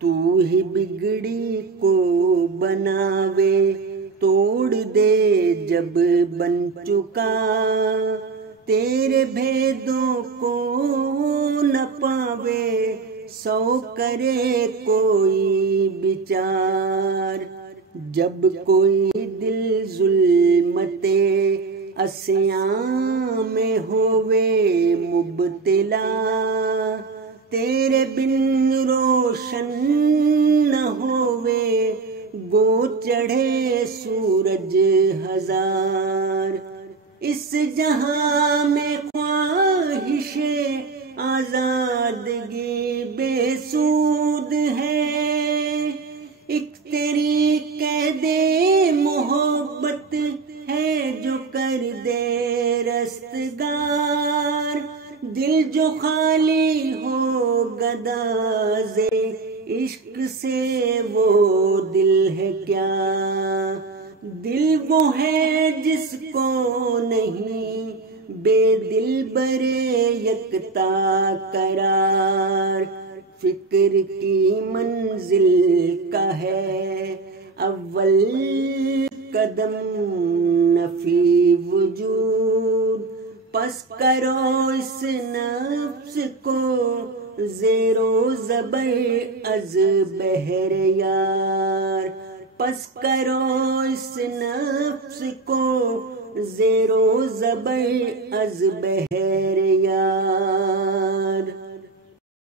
تو ہی بگڑی کو بناوے توڑ دے جب بن چکا تیرے بھیدوں کو نہ پاوے سو کرے کوئی بچار جب کوئی دل ظلمت اسیاں میں ہووے مبتلا تیرے بن روشن نہ ہووے گو چڑھے سورج ہزار اس جہاں میں خواہش آزادگی بے سود ہے ایک تیری قید محبت ہے جو کر دے رستگار دل جو خالی ہو گداز عشق سے وہ دل ہے کیا دل وہ ہے جس کو نہیں بے دل برے یکتا قرار فکر کی منزل کا ہے اول قدم نفی وجود پس کرو اس نفس کو زیر و زبر از بحر یار پس کرو اس نفس کو زیر و زبر از بحر یار